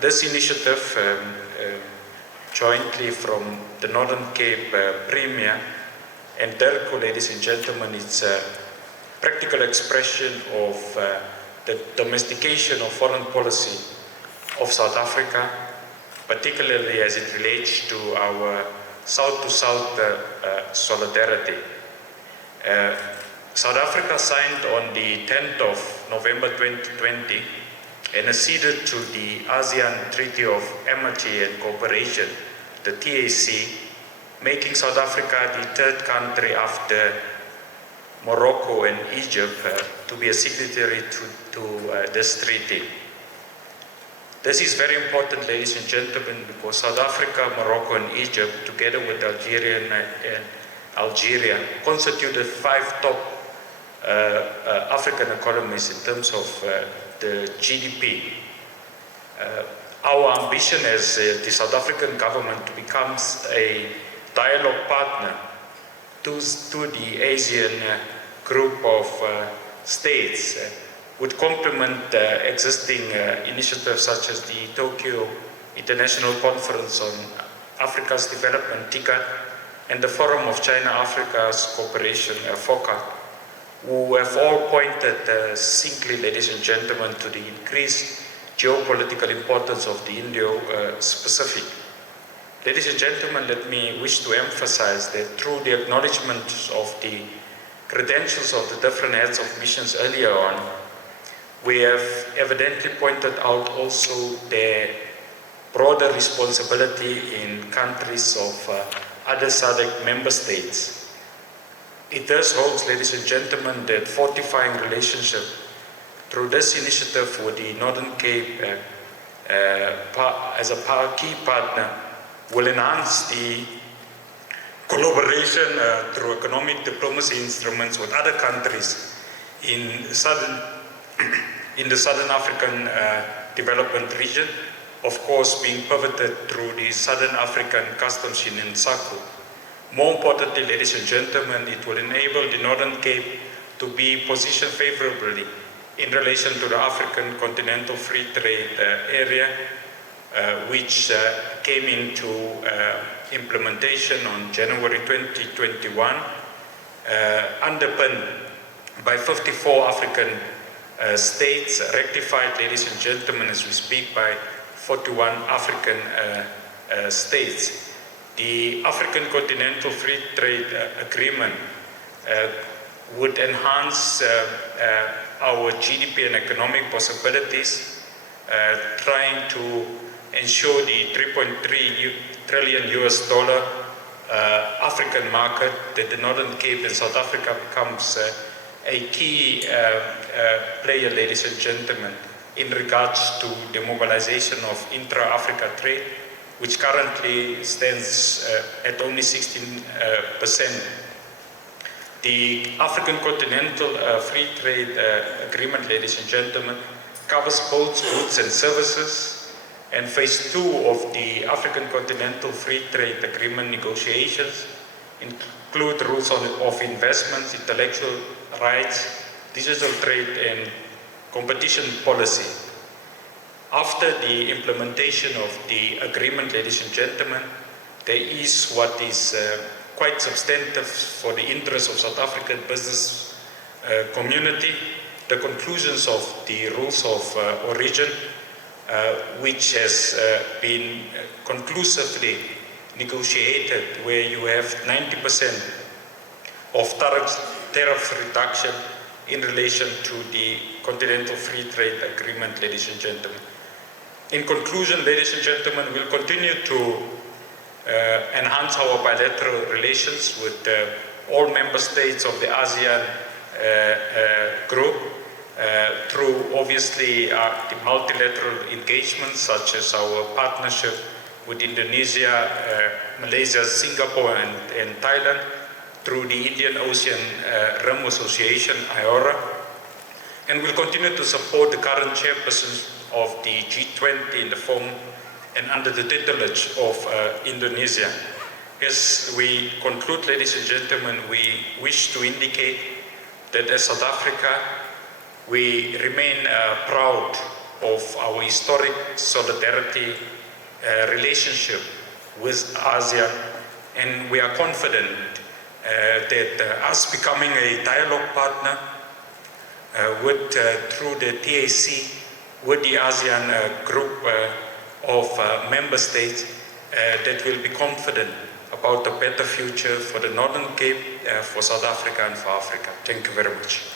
This initiative, jointly from the Northern Cape Premier and DIRCO, ladies and gentlemen, it's a practical expression of the domestication of foreign policy of South Africa, particularly as it relates to our South-to-South solidarity. South Africa signed on the 10th of November 2020 and acceded to the ASEAN Treaty of Amity and Cooperation, the TAC, making South Africa the third country after Morocco and Egypt to be a signatory to this treaty. This is very important, ladies and gentlemen, because South Africa, Morocco and Egypt, together with Algeria, constitute the 5 top African economies in terms of the GDP. Our ambition as the South African government to become a dialogue partner to the Asian group of states would complement existing initiatives such as the Tokyo International Conference on Africa's Development, TICAD, and the Forum of China-Africa's Cooperation, FOCA, who have all pointed succinctly, ladies and gentlemen, to the increased geopolitical importance of the Indo-Pacific. Ladies and gentlemen, let me wish to emphasize that through the acknowledgement of the credentials of the different heads of missions earlier on, we have evidently pointed out also their broader responsibility in countries of other SADC member states. It thus holds, ladies and gentlemen, that fortifying relationship through this initiative with the Northern Cape as a key partner will enhance the collaboration through economic diplomacy instruments with other countries in the Southern African development region, of course being pivoted through the Southern African Customs Union, SACU. More importantly, ladies and gentlemen, it will enable the Northern Cape to be positioned favorably in relation to the African Continental Free Trade Area, which came into implementation on January 2021, underpinned by 54 African states, rectified, ladies and gentlemen, as we speak, by 41 African states. The African Continental Free Trade Agreement would enhance our GDP and economic possibilities, trying to ensure the $3.3 trillion African market, that the Northern Cape and South Africa becomes a key player, ladies and gentlemen, in regards to the mobilization of intra-Africa trade, which currently stands at only 16%. The African Continental Free Trade Agreement, ladies and gentlemen, covers both goods and services, and phase 2 of the African Continental Free Trade Agreement negotiations include rules of investments, intellectual rights, digital trade, and competition policy. After the implementation of the agreement, ladies and gentlemen, there is what is quite substantive for the interests of South African business community, the conclusions of the rules of origin, which has been conclusively negotiated, where you have 90% of tariff reduction in relation to the Continental Free Trade Agreement, ladies and gentlemen. In conclusion, ladies and gentlemen, we'll continue to enhance our bilateral relations with all member states of the ASEAN group through, obviously, the multilateral engagements, such as our partnership with Indonesia, Malaysia, Singapore, and Thailand, through the Indian Ocean Rim Association, IORA, and we'll continue to support the current chairpersons of the G20 in the form and under the tutelage of Indonesia. As we conclude, ladies and gentlemen, we wish to indicate that as South Africa, we remain proud of our historic solidarity relationship with ASEAN, and we are confident that us becoming a dialogue partner through the TAC with the ASEAN group of member states, that we'll be confident about a better future for the Northern Cape, for South Africa and for Africa. Thank you very much.